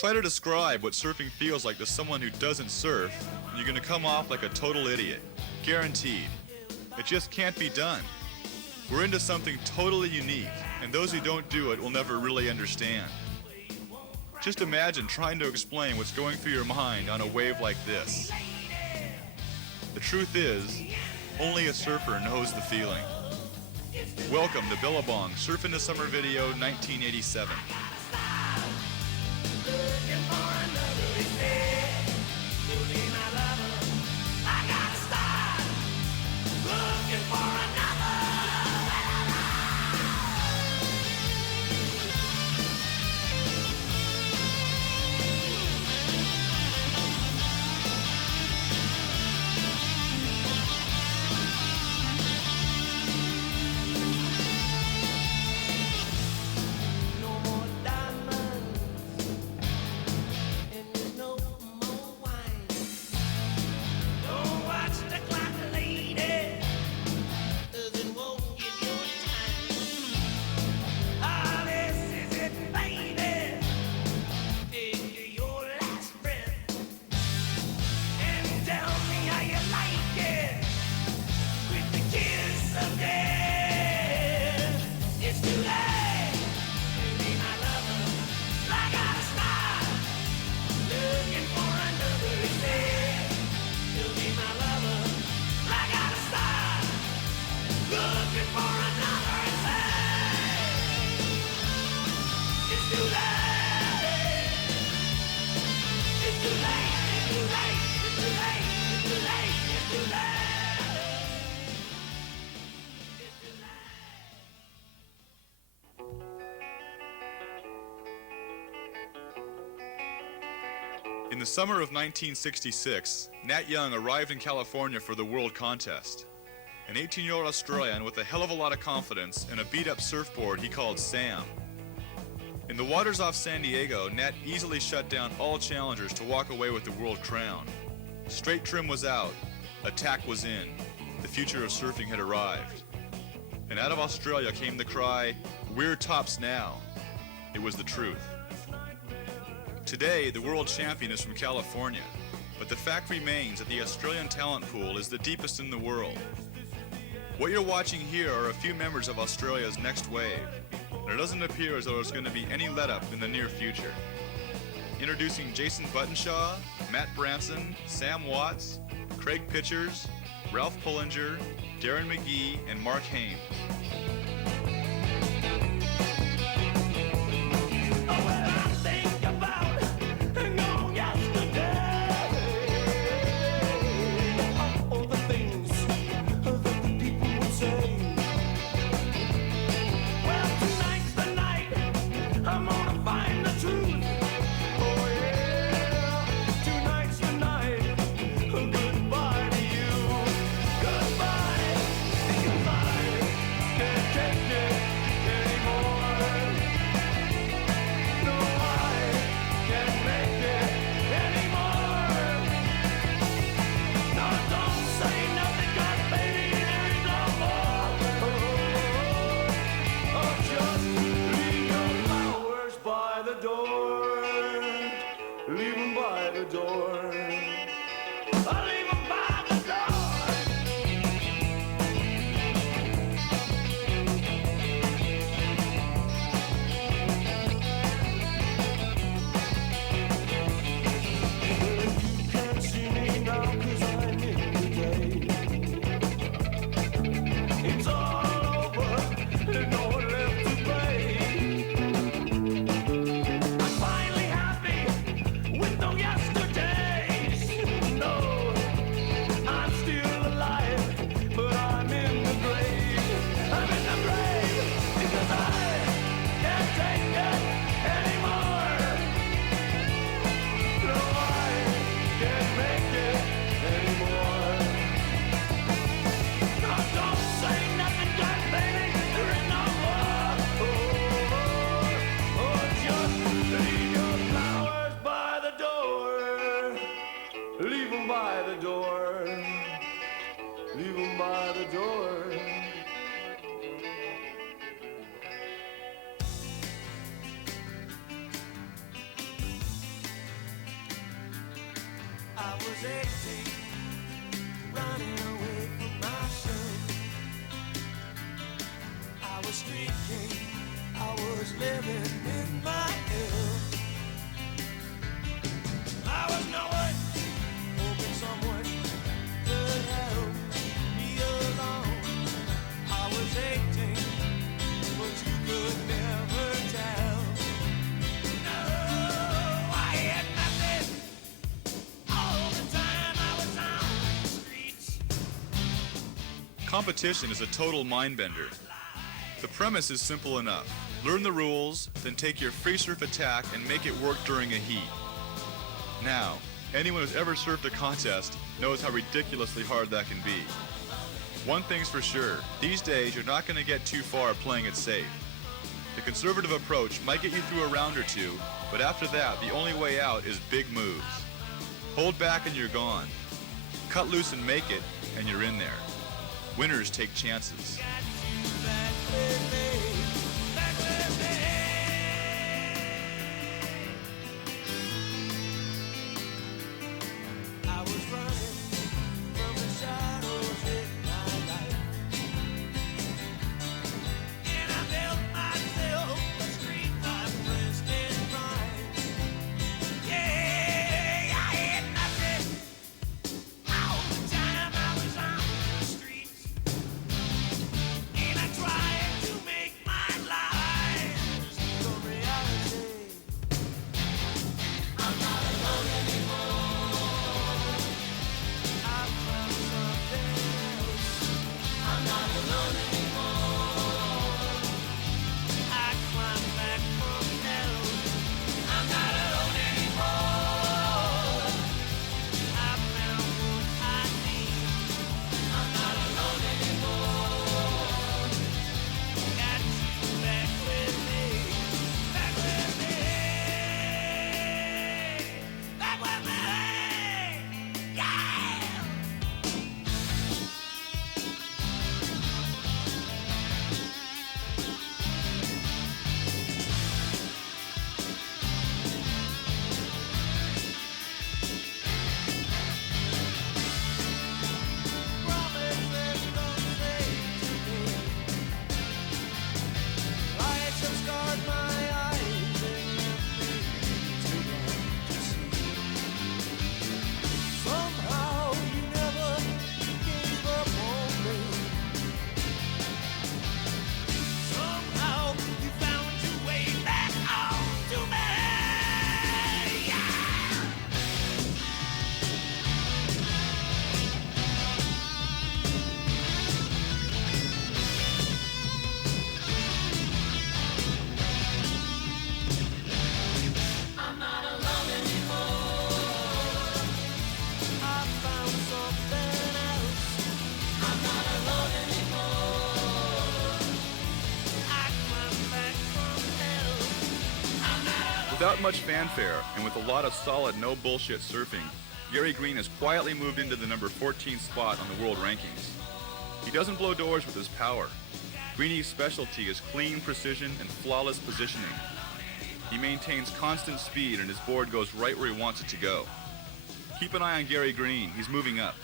Try to describe what surfing feels like to someone who doesn't surf, and you're gonna come off like a total idiot. Guaranteed. It just can't be done. We're into something totally unique, and those who don't do it will never really understand. Just imagine trying to explain what's going through your mind on a wave like this. The truth is, only a surfer knows the feeling. Welcome to Billabong Surf in the Summer Video 1987. In the summer of 1966, Nat Young arrived in California for the World Contest. An 18-year-old Australian with a hell of a lot of confidence and a beat-up surfboard he called Sam. In the waters off San Diego, Nat easily shut down all challengers to walk away with the world crown. Straight trim was out, attack was in, the future of surfing had arrived. And out of Australia came the cry, "We're tops now." It was the truth. Today, the world champion is from California, but the fact remains that the Australian talent pool is the deepest in the world. What you're watching here are a few members of Australia's next wave, and it doesn't appear as though there's going to be any let-up in the near future. Introducing Jason Buttonshaw, Matt Branson, Sam Watts, Craig Pitchers, Ralph Pullinger, Darren McGee, and Mark Hames. Yesterday was 18, running away from myself. I was street king, I was living in my hell. I was nowhere, hoping someone could help me along. I was 18, but you could never tell. No, I had nothing all the time I was on the streets. Competition is a total mind bender. The premise is simple enough. Learn the rules, then take your free surf attack and make it work during a heat. Now, anyone who's ever surfed a contest knows how ridiculously hard that can be. One thing's for sure, these days you're not going to get too far playing it safe. The conservative approach might get you through a round or two, but after that, the only way out is big moves. Hold back and you're gone. Cut loose and make it, and you're in there. Winners take chances. I was running from the shadows in my life, and I built myself a street life dressed in crime. Yeah, I had nothing all the time I was on the streets, and I tried to make my life become reality. I'm not alone anymore. I found something else. I'm not alone anymore. I climbed back from hell. I'm not alone anymore. I found what I need. I'm not alone anymore. Got you back with me. Back with me. Back with me. Yeah. Promises don't say to me. Lights have scarred my eyes and left me too blind to see. Somehow you never gave up on me. Somehow you found your way back home to me. Yeah. I'm not alone anymore. I found something else. I'm not alone anymore. I climbed back from hell. I'm not alone. Without much fanfare and with a lot of solid no bullshit surfing, Gary Green has quietly moved into the number 14 spot on the world rankings. He doesn't blow doors with his power. Greeny's specialty is clean precision and flawless positioning. He maintains constant speed and his board goes right where he wants it to go. Keep an eye on Gary Green, he's moving up.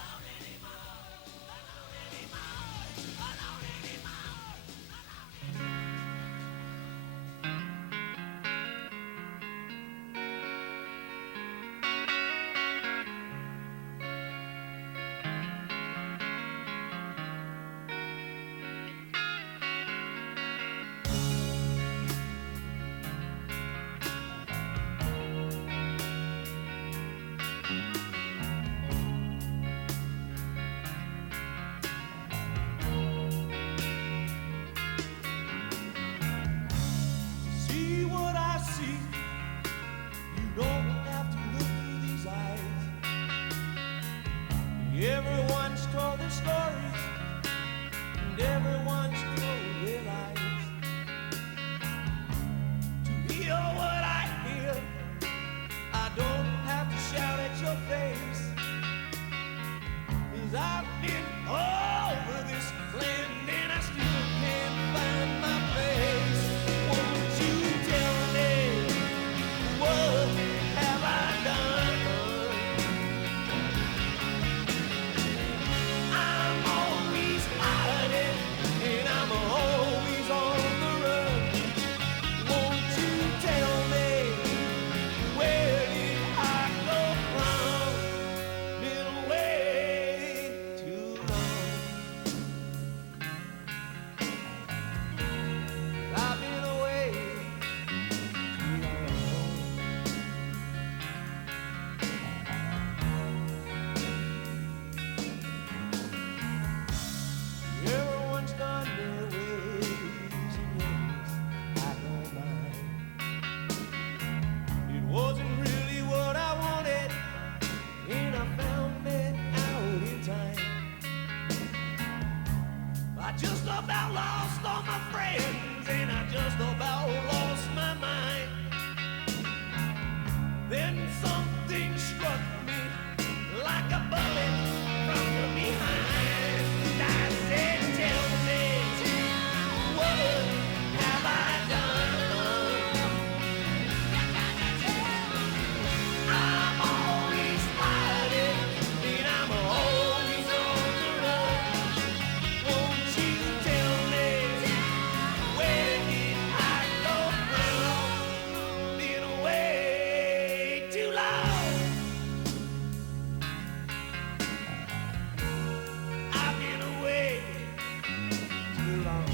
about lost all my friends, and I just about lost my mind. Then something struck me like a bullet from behind. I said, tell me, what have I done? I'm always hiding, and I'm always on the run. Won't you tell me, where did I go wrong? Been away too long. I've been away too long.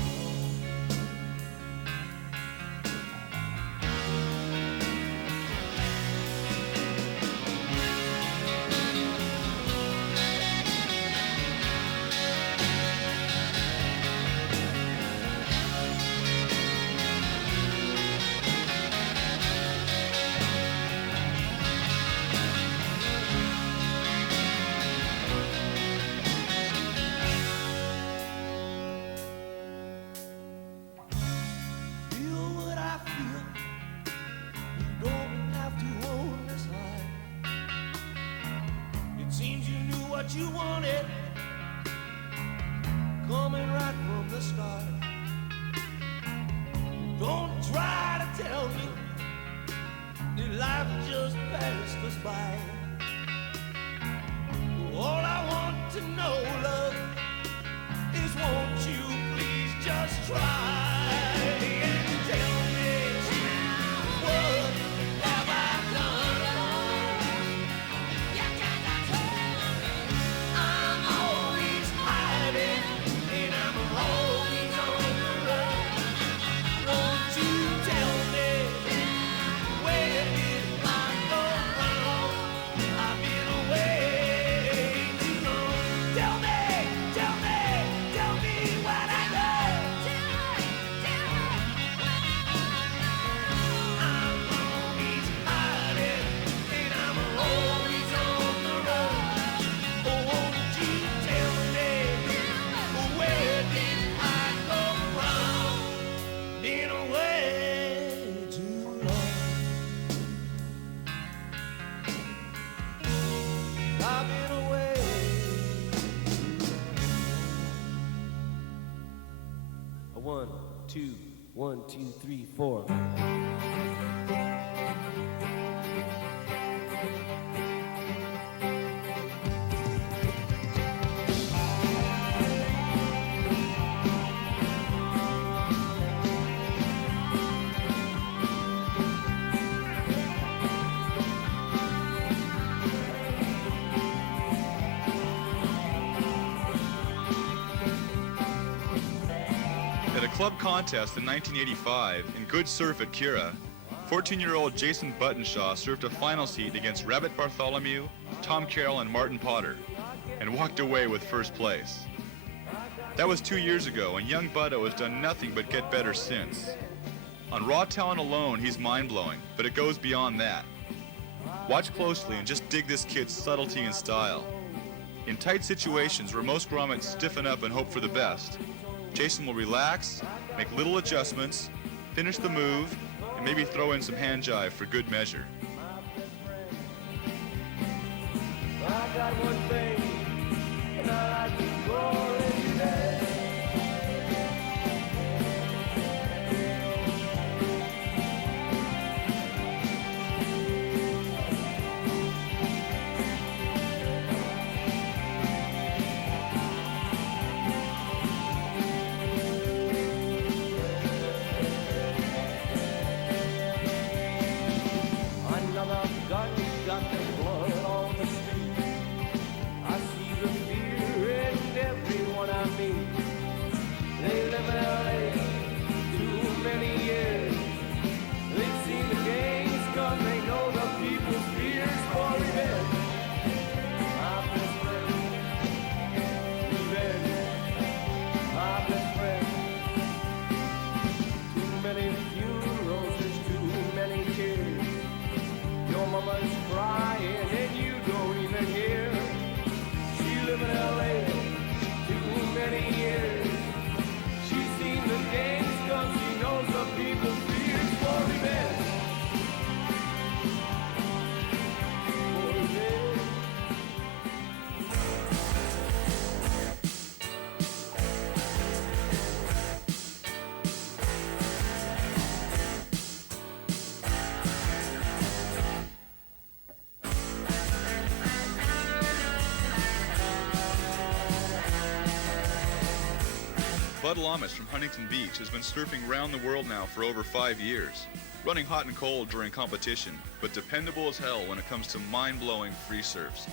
Feel what I feel. You don't have to own this life. It seems you knew what you wanted, coming right from the start. Don't try to tell me that life just passed us by. All I want to know, love, is won't you please just try and tell me, what have I done? I'm always hiding, and I'm always on the run. Won't you tell me, where did I go wrong? I've been away too long. Tell me, tell me, tell me what I done. I'm always hiding, and I'm always on the run. Oh, won't you tell me, where did I go wrong? Been away too long. I've been away too long. 1, 2, 3, 4. At a club contest in 1985 in Good Surf at Kira, 14-year-old Jason Buttonshaw served a finals heat against Rabbit Bartholomew, Tom Carroll, and Martin Potter, and walked away with first place. That was 2 years ago, and young Butto has done nothing but get better since. On raw talent alone, he's mind-blowing, but it goes beyond that. Watch closely and just dig this kid's subtlety and style. In tight situations where most grommets stiffen up and hope for the best, Jason will relax, make little adjustments, finish the move, and maybe throw in some hand jive for good measure. I got one thing, and I like to call it that. Another gun got the blood on the street. I see the fear in Bud Lamas from Huntington Beach has been surfing round the world now for over 5 years, running hot and cold during competition, but dependable as hell when it comes to mind-blowing free surfs.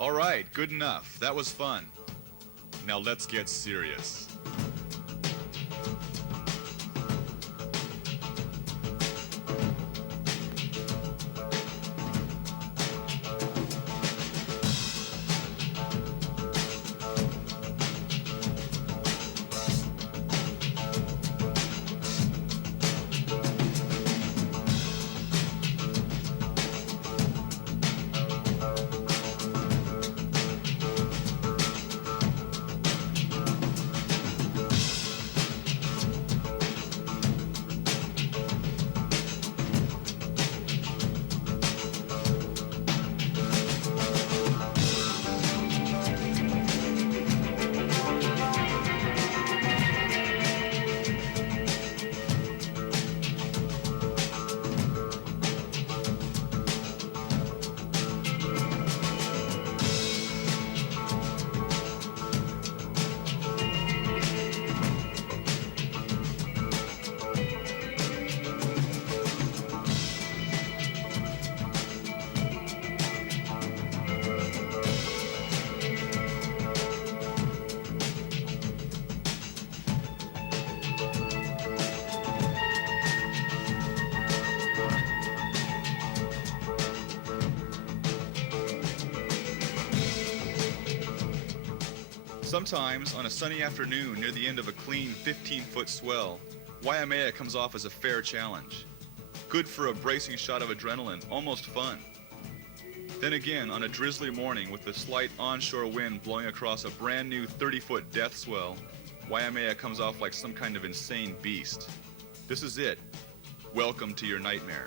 All right, good enough. That was fun. Now let's get serious. Sometimes, on a sunny afternoon near the end of a clean 15-foot swell, Waimea comes off as a fair challenge. Good for a bracing shot of adrenaline, almost fun. Then again, on a drizzly morning with the slight onshore wind blowing across a brand new 30-foot death swell, Waimea comes off like some kind of insane beast. This is it. Welcome to your nightmare.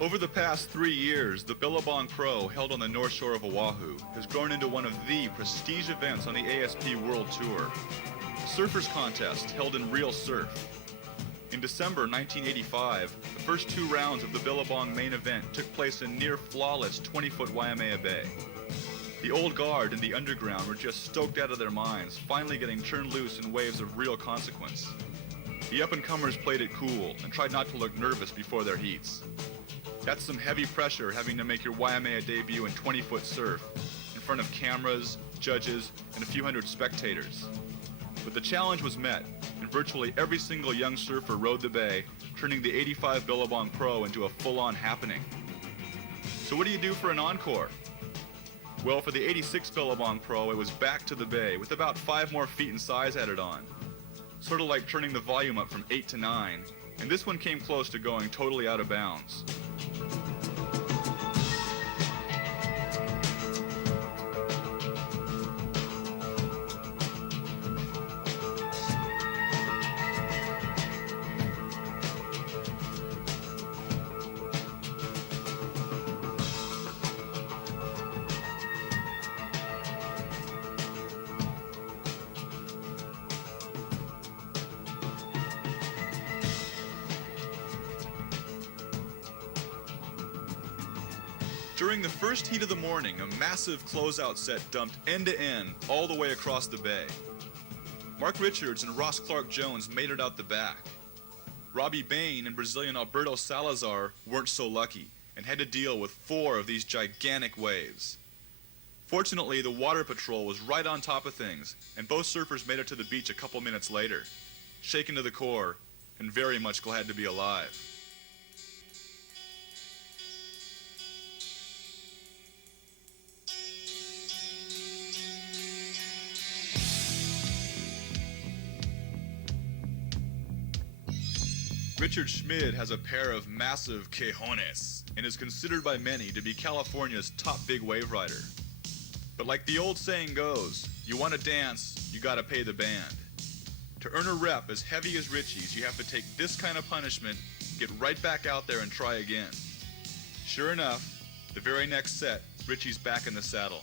Over the past 3 years, the Billabong Pro, held on the North Shore of Oahu, has grown into one of the prestige events on the ASP World Tour. A surfers contest held in real surf. In December 1985, the first 2 rounds of the Billabong main event took place in near-flawless 20-foot Waimea Bay. The old guard and the underground were just stoked out of their minds, finally getting turned loose in waves of real consequence. The up-and-comers played it cool and tried not to look nervous before their heats. That's some heavy pressure having to make your Waimea debut in 20-foot surf, in front of cameras, judges, and a few hundred spectators. But the challenge was met, and virtually every single young surfer rode the bay, turning the 85 Billabong Pro into a full-on happening. So what do you do for an encore? Well, for the 86 Billabong Pro, it was back to the bay, with about 5 more feet in size added on. Sort of like turning the volume up from 8 to 9, and this one came close to going totally out of bounds. During the first heat of the morning, a massive closeout set dumped end to end all the way across the bay. Mark Richards and Ross Clark Jones made it out the back. Robbie Bain and Brazilian Alberto Salazar weren't so lucky and had to deal with 4 of these gigantic waves. Fortunately, the water patrol was right on top of things, and both surfers made it to the beach a couple minutes later, shaken to the core and very much glad to be alive. Richard Schmid has a pair of massive cojones and is considered by many to be California's top big wave rider. But like the old saying goes, you want to dance, you gotta pay the band. To earn a rep as heavy as Richie's, you have to take this kind of punishment, get right back out there and try again. Sure enough, the very next set, Richie's back in the saddle.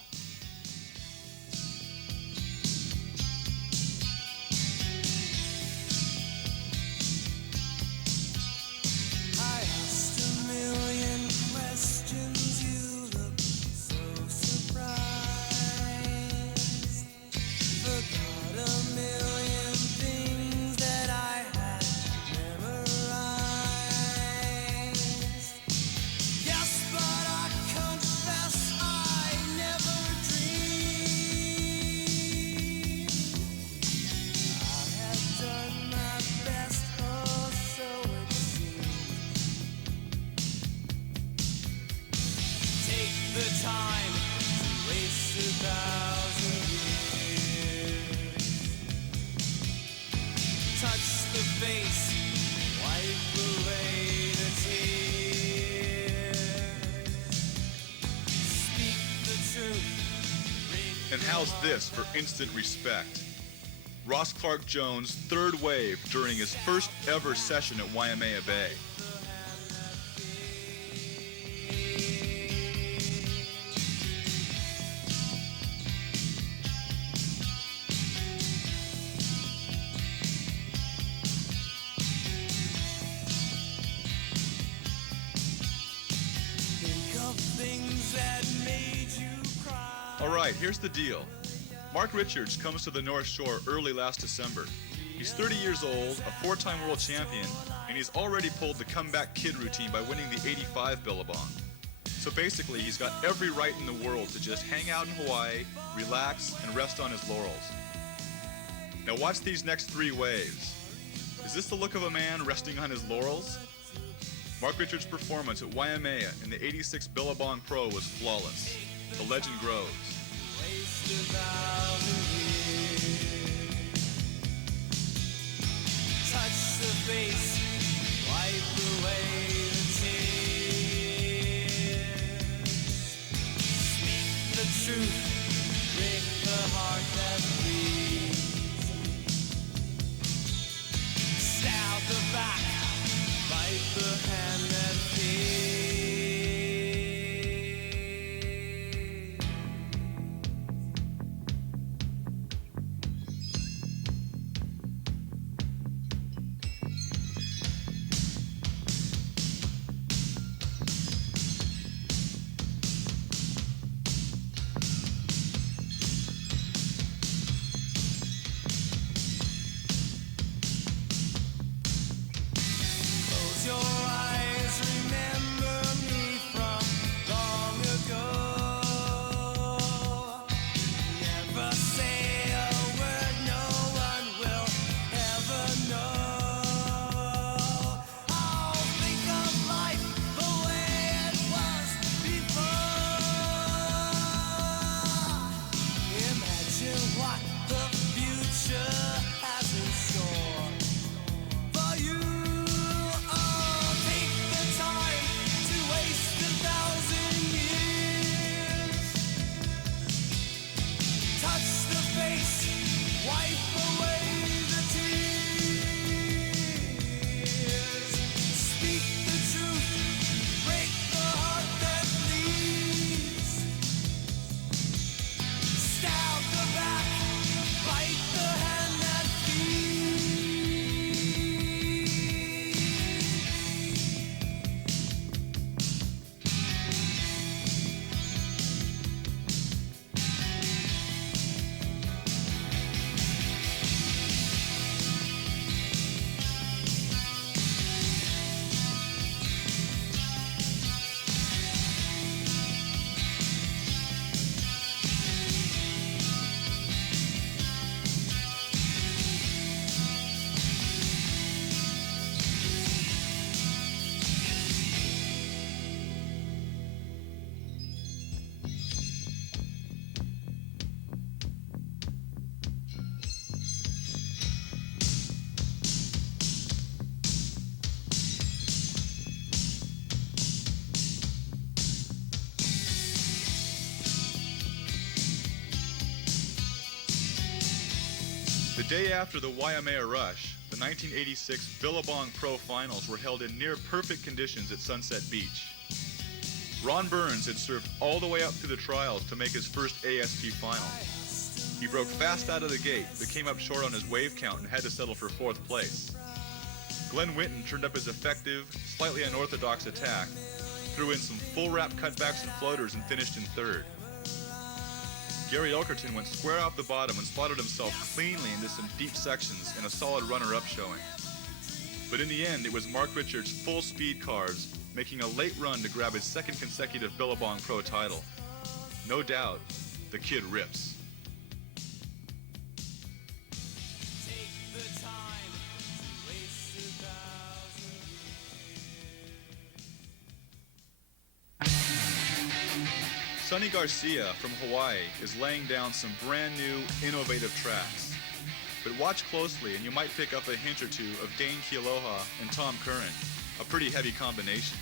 And how's this for instant respect? Ross Clark Jones' 3rd wave during his first ever session at Waimea Bay. Alright, here's the deal. Mark Richards comes to the North Shore early last December. He's 30 years old, a 4-time world champion, and he's already pulled the comeback kid routine by winning the 85 Billabong. So basically, he's got every right in the world to just hang out in Hawaii, relax, and rest on his laurels. Now watch these next 3 waves. Is this the look of a man resting on his laurels? Mark Richards' performance at Waimea in the 86 Billabong Pro was flawless. The legend grows. Touch the face, wipe away the tears. Speak the truth, break the heart that bleeds. Stab the back, bite the hand that feeds. The day after the Waimea Rush, the 1986 Billabong Pro Finals were held in near-perfect conditions at Sunset Beach. Ron Burns had served all the way up through the trials to make his first ASP final. He broke fast out of the gate, but came up short on his wave count and had to settle for 4th place. Glenn Winton turned up his effective, slightly unorthodox attack, threw in some full wrap cutbacks and floaters and finished in 3rd. Gary Elkerton went square off the bottom and slotted himself cleanly into some deep sections in a solid runner-up showing. But in the end, it was Mark Richards' full-speed cars making a late run to grab his 2nd consecutive Billabong Pro title. No doubt, the kid rips. Sonny Garcia from Hawaii is laying down some brand new, innovative tracks. But watch closely and you might pick up a hint or two of Dane Kealoha and Tom Curran, a pretty heavy combination.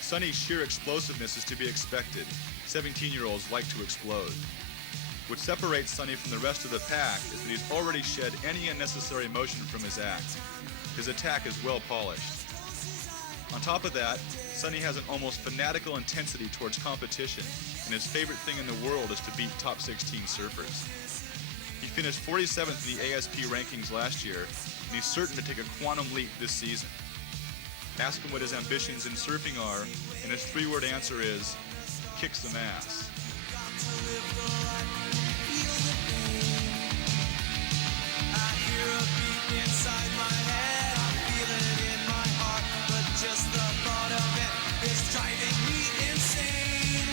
Sonny's sheer explosiveness is to be expected. 17-year-olds like to explode. What separates Sonny from the rest of the pack is that he's already shed any unnecessary motion from his act. His attack is well polished. On top of that, Sonny has an almost fanatical intensity towards competition, and his favorite thing in the world is to beat top 16 surfers. He finished 47th in the ASP rankings last year, and he's certain to take a quantum leap this season. Ask him what his ambitions in surfing are, and his 3-word answer is, kick some ass. Just the thought of it is driving me insane.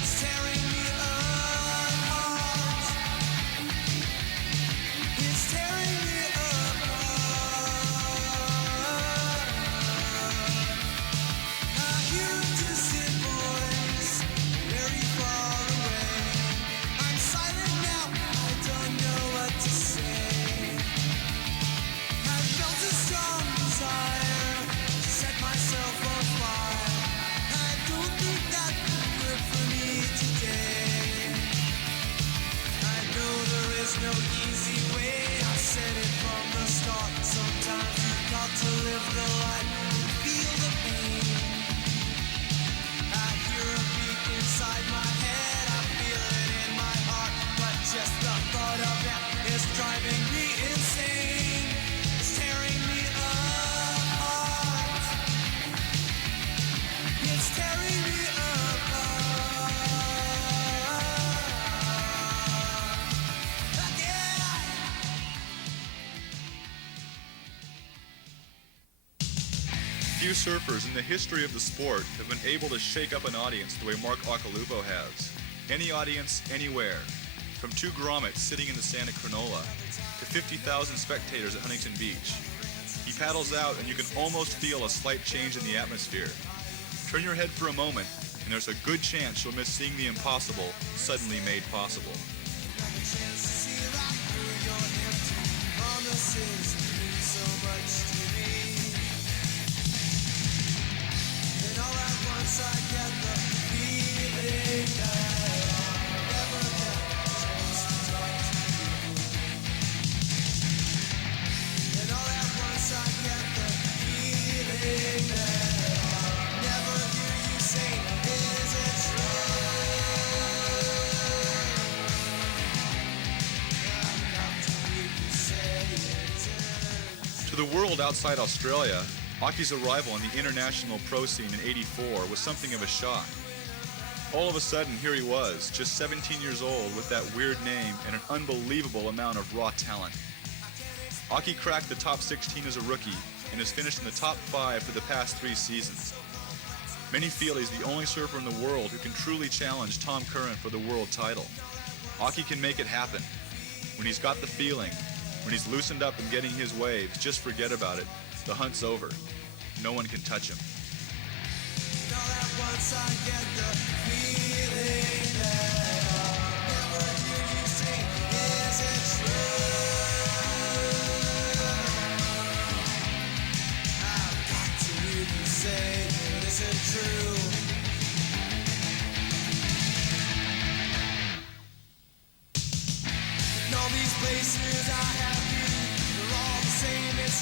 It's tearing me apart. It's tearing me apart. I hear a distant voice very far away. I'm silent now, I don't know what to say. I felt a strong desire set myself on fire. I don't think that would work for me today. I know there is no easy way. I said it from the start. Sometimes you've got to live the life and feel the pain. I hear a beat inside my head. I feel it in my heart. But just the thought of it is driving me insane. It's tearing me apart. It's tearing me apart. Again. Few surfers in the history of the sport have been able to shake up an audience the way Mark Occhilupo has. Any audience, anywhere. From 2 grommets sitting in the sand at Cronulla to 50,000 spectators at Huntington Beach. He paddles out and you can almost feel a slight change in the atmosphere. Turn your head for a moment, and there's a good chance you'll miss seeing the impossible suddenly made possible. To the world outside Australia, Ocky's arrival on the international pro scene in '84 was something of a shock. All of a sudden, here he was, just 17 years old with that weird name and an unbelievable amount of raw talent. Ocky cracked the top 16 as a rookie and has finished in the top 5 for the past 3 seasons. Many feel he's the only surfer in the world who can truly challenge Tom Curran for the world title. Ocky can make it happen. When he's got the feeling, when he's loosened up and getting his waves, just forget about it. The hunt's over. No one can touch him. Places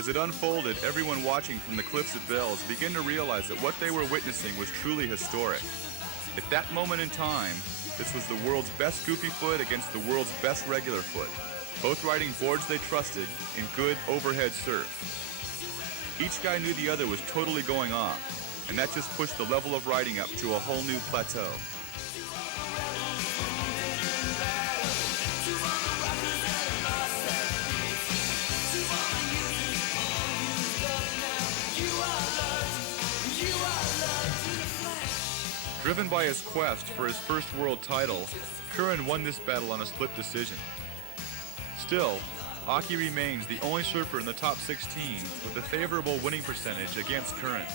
As it unfolded, everyone watching from the cliffs at Bells began to realize that what they were witnessing was truly historic. At that moment in time, this was the world's best goofy foot against the world's best regular foot, both riding boards they trusted in good overhead surf. Each guy knew the other was totally going off, and that just pushed the level of riding up to a whole new plateau. Driven by his quest for his first world title, Curran won this battle on a split decision. Still, Aki remains the only surfer in the top 16 with a favorable winning percentage against Curran.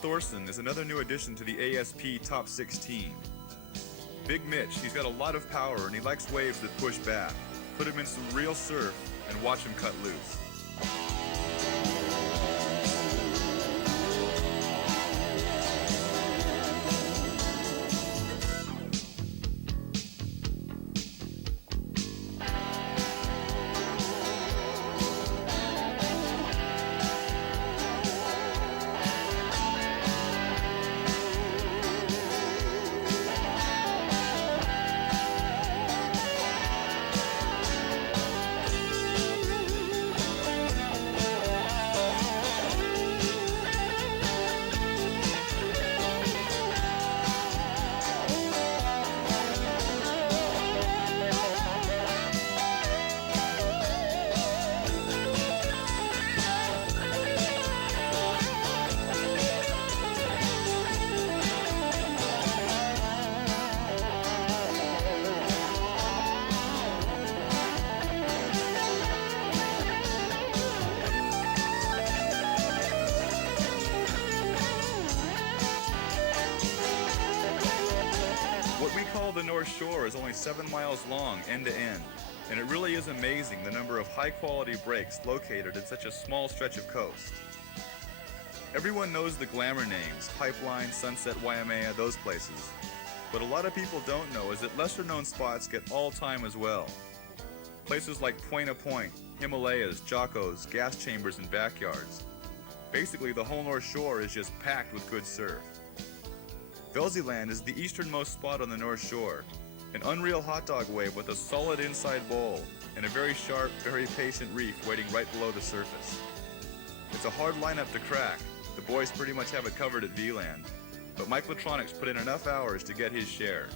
Thorson is another new addition to the ASP Top 16. Big Mitch, he's got a lot of power and he likes waves that push back. Put him in some real surf and watch him cut loose. North Shore is only 7 miles long end to end, and it really is amazing the number of high-quality breaks located in such a small stretch of coast. Everyone knows the glamour names, Pipeline, Sunset, Waimea, those places. But a lot of people don't know is that lesser-known spots get all time as well. Places like Point, Himalayas, Jocos, gas chambers, and backyards. Basically, the whole North Shore is just packed with good surf. Velzeland is the easternmost spot on the North Shore, an unreal hot dog wave with a solid inside bowl and a very sharp, very patient reef waiting right below the surface. It's a hard lineup to crack. The boys pretty much have it covered at V-Land, but Mike Latronics put in enough hours to get his share.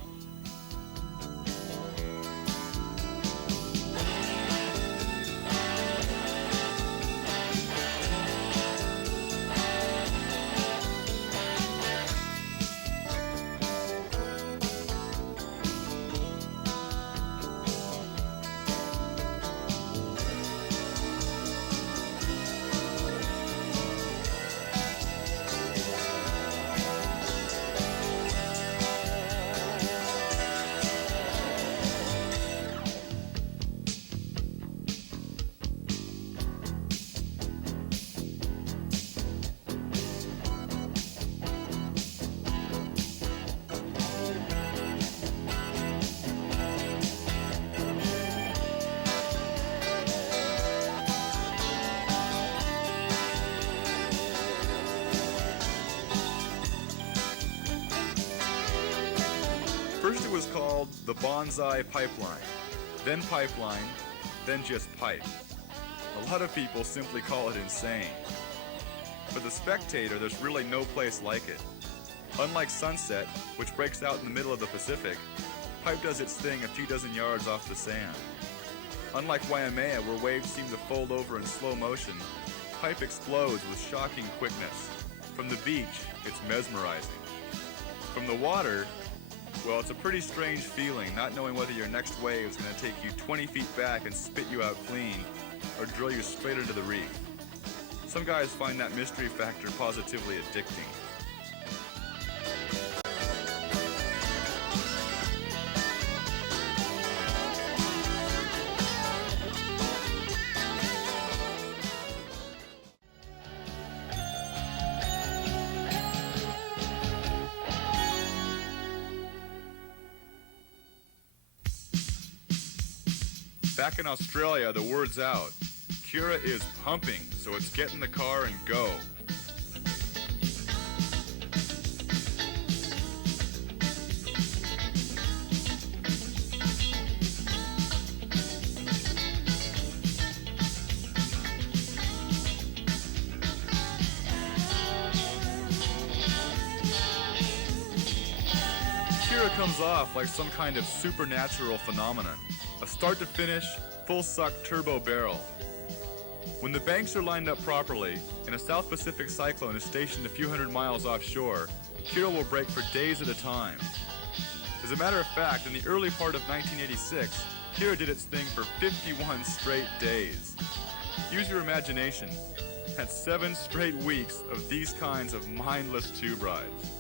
First it was called the Bonsai Pipeline, then just Pipe. A lot of people simply call it insane. For the spectator, there's really no place like it. Unlike Sunset, which breaks out in the middle of the Pacific, Pipe does its thing a few dozen yards off the sand. Unlike Waimea, where waves seem to fold over in slow motion, Pipe explodes with shocking quickness. From the beach, it's mesmerizing. From the water, well, it's a pretty strange feeling not knowing whether your next wave is going to take you 20 feet back and spit you out clean, or drill you straight into the reef. Some guys find that mystery factor positively addicting. Back in Australia, the word's out. Kira is pumping, so it's get in the car and go. Kira comes off like some kind of supernatural phenomenon. A start to finish, full suck turbo barrel. When the banks are lined up properly and a South Pacific cyclone is stationed a few hundred miles offshore, Kira will break for days at a time. As a matter of fact, in the early part of 1986, Kira did its thing for 51 straight days. Use your imagination. That's 7 straight weeks of these kinds of mindless tube rides.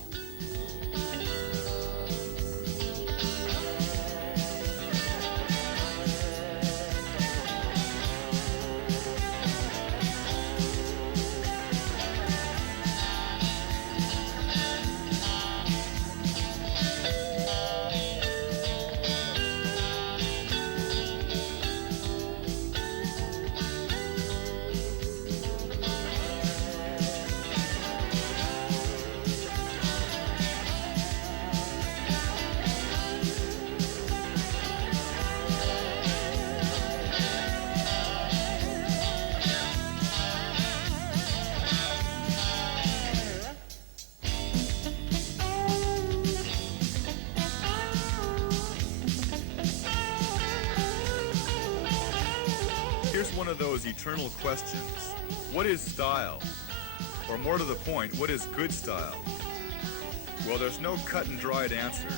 Here's one of those eternal questions. What is style? Or more to the point, what is good style? Well, there's no cut and dried answer.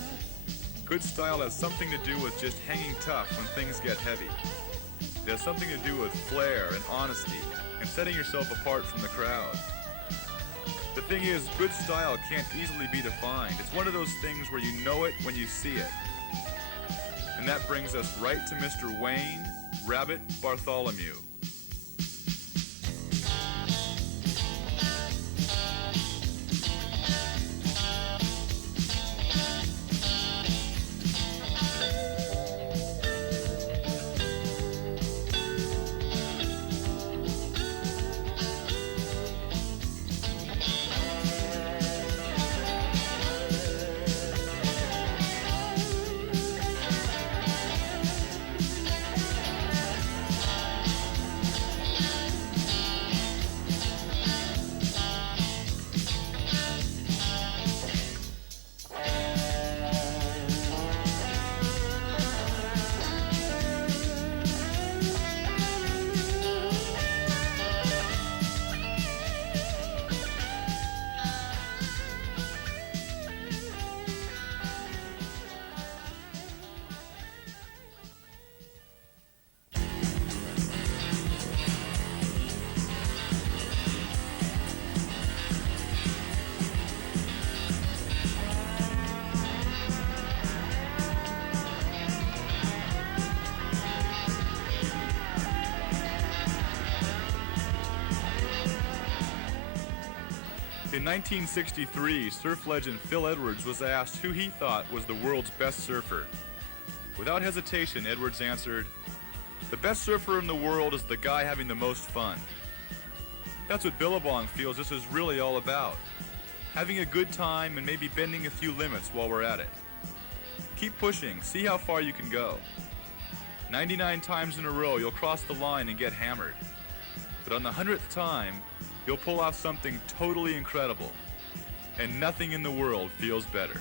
Good style has something to do with just hanging tough when things get heavy. It has something to do with flair and honesty and setting yourself apart from the crowd. The thing is, good style can't easily be defined. It's one of those things where you know it when you see it. And that brings us right to Mr. Wayne Rabbit Bartholomew. In 1963, surf legend Phil Edwards was asked who he thought was the world's best surfer. Without hesitation, Edwards answered, "The best surfer in the world is the guy having the most fun." That's what Billabong feels this is really all about. Having a good time and maybe bending a few limits while we're at it. Keep pushing, see how far you can go. 99 times in a row, you'll cross the line and get hammered. But on the 100th time, you'll pull off something totally incredible, and nothing in the world feels better.